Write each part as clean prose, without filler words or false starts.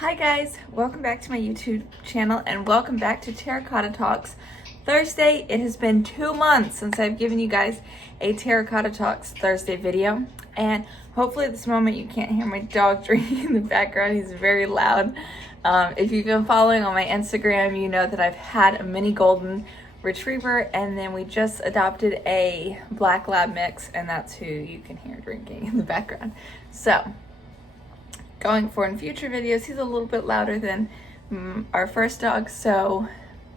Hi guys, welcome back to my YouTube channel and welcome back to Terracotta Talks Thursday. It has been 2 months since I've given you guys a Terracotta Talks Thursday video, and hopefully at this moment you can't hear my dog drinking in the background. He's very loud. If you've been following on my Instagram, you know that I've had a mini golden retriever, and then we just adopted a black lab mix, and that's who you can hear drinking in the background. So going forward in future videos, he's a little bit louder than our first dog, so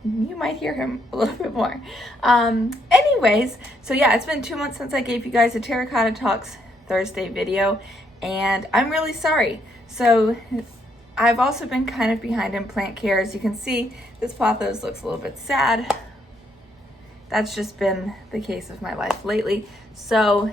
you might hear him a little bit more. Anyways, so yeah, it's been 2 months since I gave you guys a Terracotta Talks Thursday video, and I'm really sorry. So I've also been kind of behind in plant care. As you can see, this pothos looks a little bit sad. That's just been the case of my life lately. So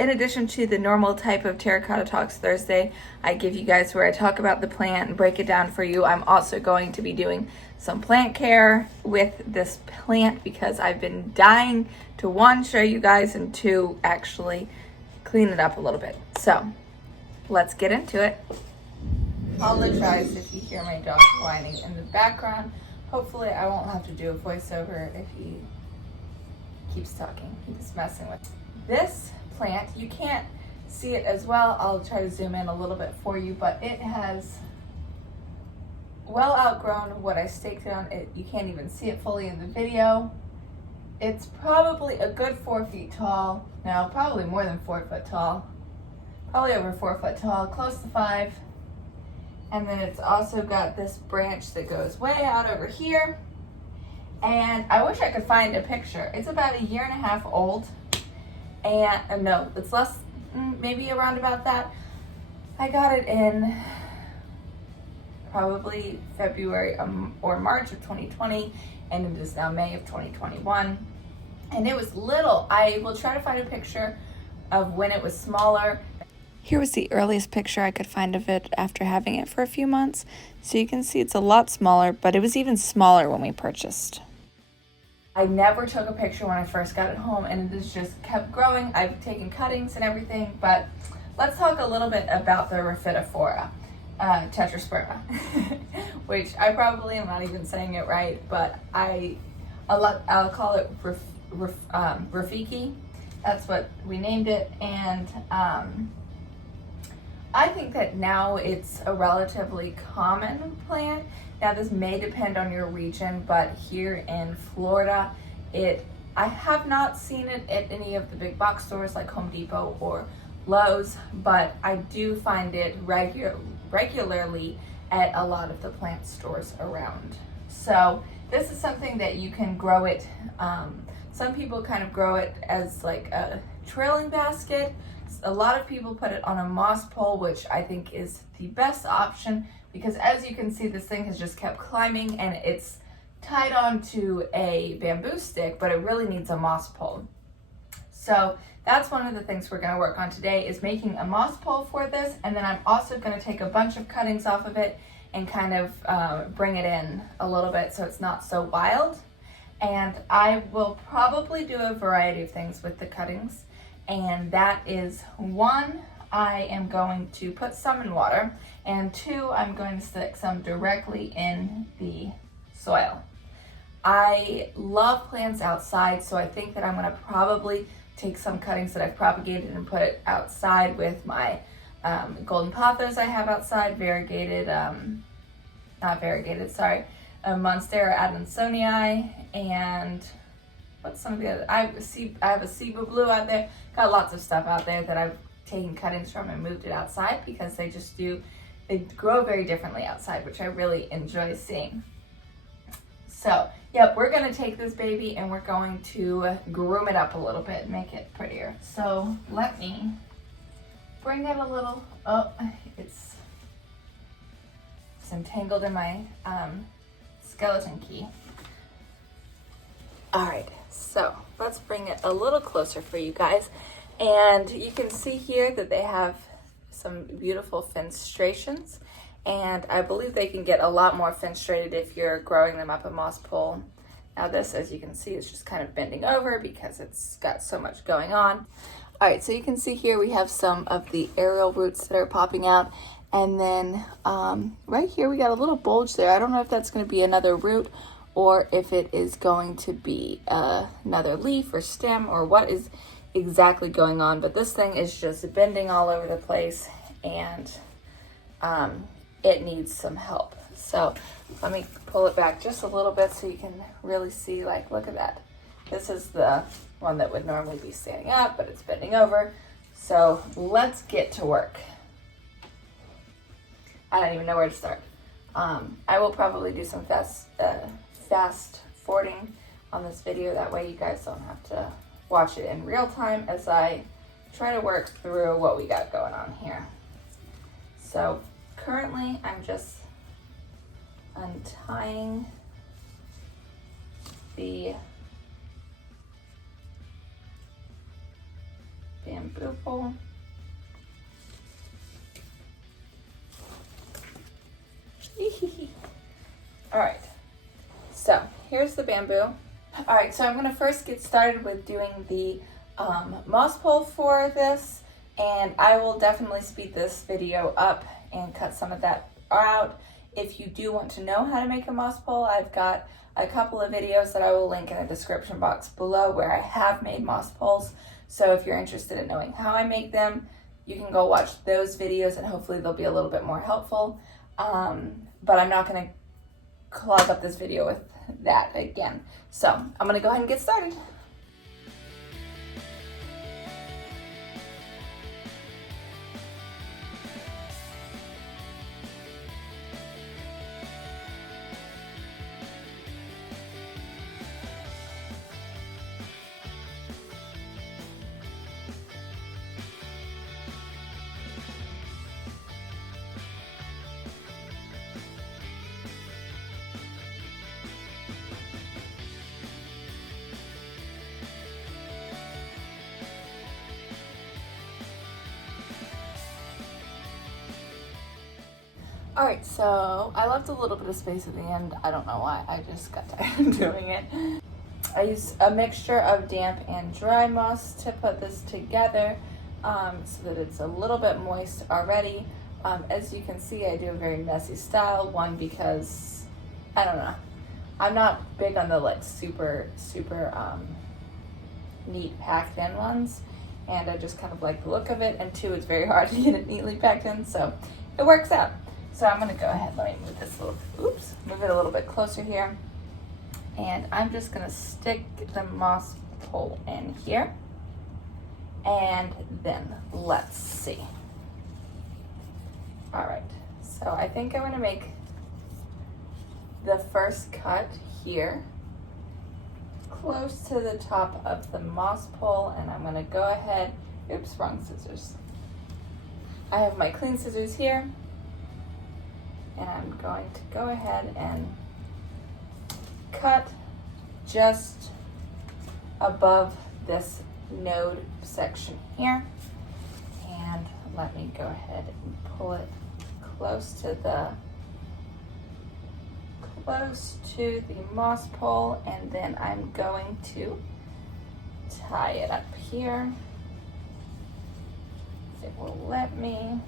in addition to the normal type of Terracotta Talks Thursday I give you guys where I talk about the plant and break it down for you, I'm also going to be doing some plant care with this plant because I've been dying to, one, show you guys, and two, actually clean it up a little bit. So let's get into it. Apologize if you hear my dog whining in the background. Hopefully I won't have to do a voiceover if he keeps talking. He's messing with this plant. You can't see it as well. I'll try to zoom in a little bit for you, but it has well outgrown what I staked it on. You can't even see it fully in the video. It's probably a good 4 feet tall. No, probably more than 4 foot tall. Probably over 4 foot tall, close to 5. And then it's also got this branch that goes way out over here. And I wish I could find a picture. It's about 1.5 years old. And no, it's less, maybe around about that. I got it in probably February or March of 2020, and it is now May of 2021. And it was little. I will try to find a picture of when it was smaller. Here was the earliest picture I could find of it after having it for a few months. So you can see it's a lot smaller, but it was even smaller when we purchased. I never took a picture when I first got it home, and it has just kept growing. I've taken cuttings and everything, but let's talk a little bit about the Rhaphidophora Tetrasperma, which I probably am not even saying it right, but I'll call it Rafiki. That's what we named it, and I think that now it's a relatively common plant. Now this may depend on your region, but here in Florida, I have not seen it at any of the big box stores like Home Depot or Lowe's, but I do find it regularly at a lot of the plant stores around. So this is something that you can grow it. Some people kind of grow it as like a trailing basket. A lot of people put it on a moss pole, which I think is the best option because, as you can see, this thing has just kept climbing and it's tied onto a bamboo stick, but it really needs a moss pole. So that's one of the things we're going to work on today, is making a moss pole for this, and then I'm also going to take a bunch of cuttings off of it and kind of bring it in a little bit so it's not so wild. And I will probably do a variety of things with the cuttings. And that is, 1, I am going to put some in water, and 2, I'm going to stick some directly in the soil. I love plants outside, so I think that I'm going to probably take some cuttings that I've propagated and put it outside with my golden pothos I have outside, monstera adansonii, and what's some of the other? I have a Cebu blue out there. Got lots of stuff out there that I've taken cuttings from and moved it outside because they grow very differently outside, which I really enjoy seeing. So, yep, we're gonna take this baby and we're going to groom it up a little bit and make it prettier. So let me bring it a little, it's entangled in my skeleton key. All right, so let's bring it a little closer for you guys. And you can see here that they have some beautiful fenestrations. And I believe they can get a lot more fenestrated if you're growing them up a moss pole. Now this, as you can see, is just kind of bending over because it's got so much going on. All right, so you can see here we have some of the aerial roots that are popping out. And then right here we got a little bulge there. I don't know if that's going to be another root or if it is going to be another leaf or stem or what is exactly going on. But this thing is just bending all over the place, and it needs some help. So let me pull it back just a little bit so you can really see, like, look at that. This is the one that would normally be standing up, but it's bending over. So let's get to work. I don't even know where to start. I will probably do some fast forwarding on this video. That way you guys don't have to watch it in real time as I try to work through what we got going on here. So currently I'm just untying the bamboo pole. All right, so here's the bamboo. All right, so I'm gonna first get started with doing the moss pole for this, and I will definitely speed this video up and cut some of that out. If you do want to know how to make a moss pole, I've got a couple of videos that I will link in the description box below where I have made moss poles. So if you're interested in knowing how I make them, you can go watch those videos and hopefully they'll be a little bit more helpful. But I'm not gonna clog up this video with that again. So I'm gonna go ahead and get started. All right, so I left a little bit of space at the end. I don't know why, I just got tired of doing it. I used a mixture of damp and dry moss to put this together so that it's a little bit moist already. As you can see, I do a very messy style. One, because, I don't know, I'm not big on the like super neat packed in ones, and I just kind of like the look of it, and two, it's very hard to get it neatly packed in, so it works out. So I'm gonna go ahead, let me move this move it a little bit closer here. And I'm just gonna stick the moss pole in here. And then let's see. All right, so I think I'm gonna make the first cut here, close to the top of the moss pole, and I'm gonna go ahead, oops, wrong scissors. I have my clean scissors here, and I'm going to go ahead and cut just above this node section here. And let me go ahead and pull it close to the moss pole, and then I'm going to tie it up here. It will let me.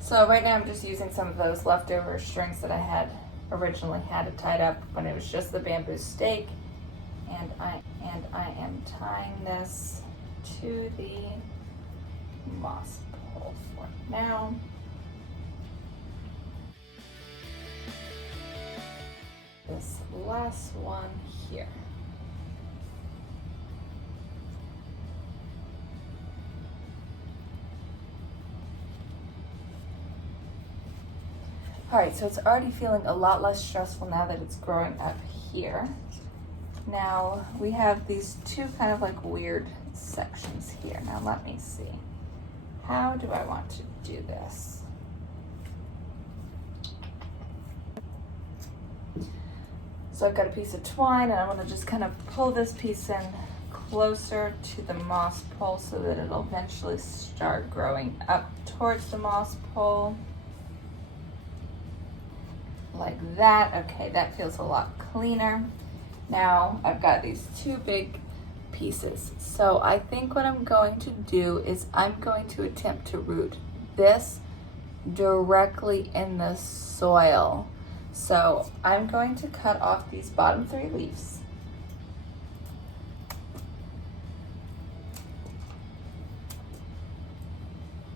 So right now I'm just using some of those leftover strings that I had originally had it tied up when it was just the bamboo stake, and I am tying this to the moss pole for now. This last one here. All right, so it's already feeling a lot less stressful now that it's growing up here. Now we have these two kind of like weird sections here. Now let me see. How do I want to do this? So I've got a piece of twine, and I'm gonna just kind of pull this piece in closer to the moss pole so that it'll eventually start growing up towards the moss pole. Like that. Okay, that feels a lot cleaner. Now I've got these two big pieces. So I think what I'm going to do is I'm going to attempt to root this directly in the soil. So I'm going to cut off these bottom 3 leaves.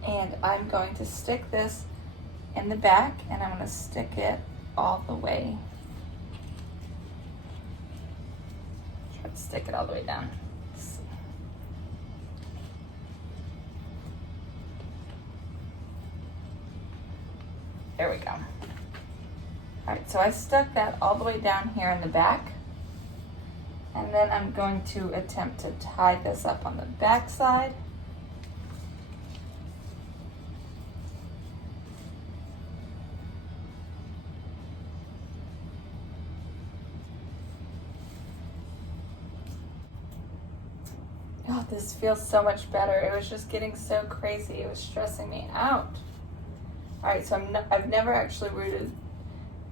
And I'm going to stick this in the back, and I'm going to stick it all the way. Try to stick it all the way down. There we go. All right, so I stuck that all the way down here in the back. And then I'm going to attempt to tie this up on the back side. Oh, this feels so much better. It was just getting so crazy. It was stressing me out. All right, so I've never actually rooted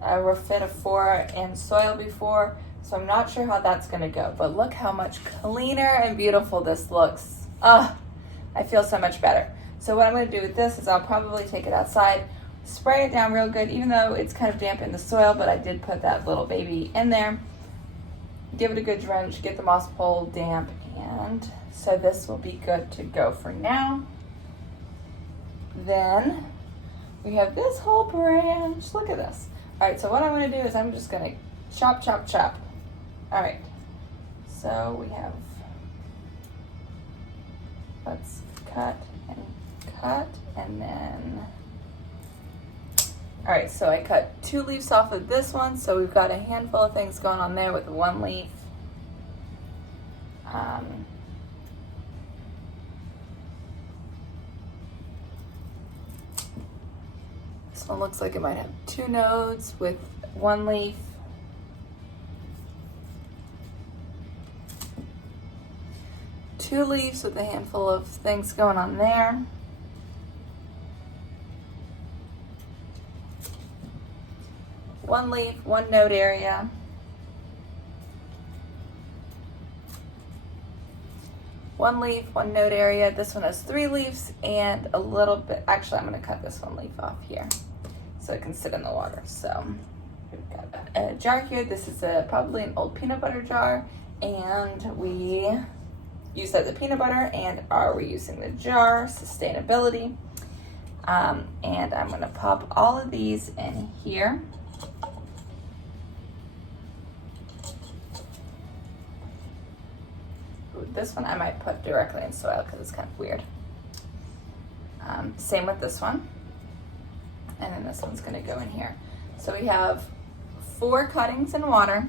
Rhaphidophora in soil before, so I'm not sure how that's gonna go, but look how much cleaner and beautiful this looks. Oh, I feel so much better. So what I'm gonna do with this is I'll probably take it outside, spray it down real good, even though it's kind of damp in the soil, but I did put that little baby in there. Give it a good drench, get the moss pole damp, and so this will be good to go for now. Then we have this whole branch. Look at this. All right, so what I'm gonna do is I'm just gonna chop, chop, chop. All right, so we have, let's cut, and then, all right, so I cut 2 leaves off of this one, so we've got a handful of things going on there with 1 leaf. This one looks like it might have 2 nodes with 1 leaf. Two leaves with a handful of things going on there. One leaf, 1 node area. One leaf, 1 node area. This one has 3 leaves and a little bit, actually I'm gonna cut this 1 leaf off here so it can sit in the water. So we've got a jar here. This is probably an old peanut butter jar, and we use that as a peanut butter and are reusing the jar, sustainability. And I'm gonna pop all of these in here. This one I might put directly in soil because it's kind of weird. Same with this one. And then this one's gonna go in here. So we have 4 cuttings in water.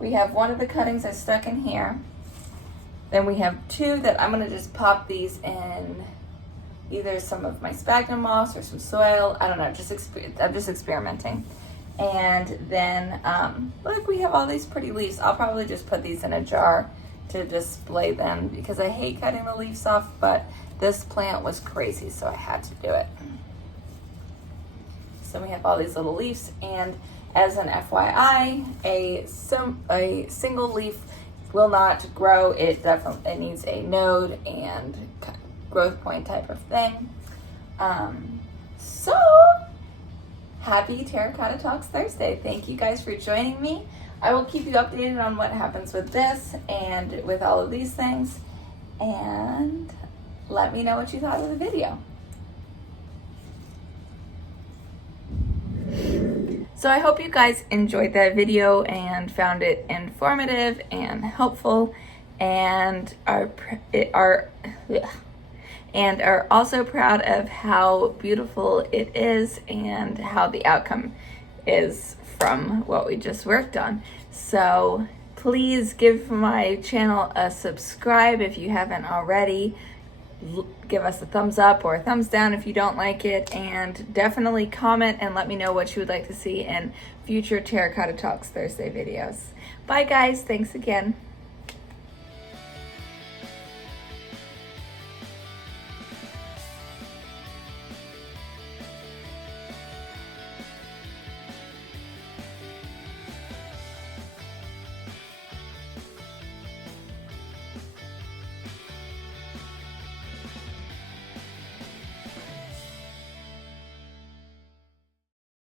We have 1 of the cuttings I stuck in here. Then we have 2 that I'm gonna just pop these in either some of my sphagnum moss or some soil. I don't know, I'm just experimenting. And then, look, we have all these pretty leaves. I'll probably just put these in a jar to display them because I hate cutting the leaves off, but this plant was crazy, so I had to do it. So we have all these little leaves, and as an FYI, a single leaf will not grow. It needs a node and growth point type of thing. So happy Terracotta Talks Thursday. Thank you guys for joining me. I will keep you updated on what happens with this and with all of these things, and let me know what you thought of the video. So I hope you guys enjoyed that video and found it informative and helpful, and are also proud of how beautiful it is and how the outcome is from what we just worked on. So please give my channel a subscribe if you haven't already. Give us a thumbs up or a thumbs down if you don't like it, and definitely comment and let me know what you would like to see in future Terracotta Talks Thursday videos. Bye guys, thanks again.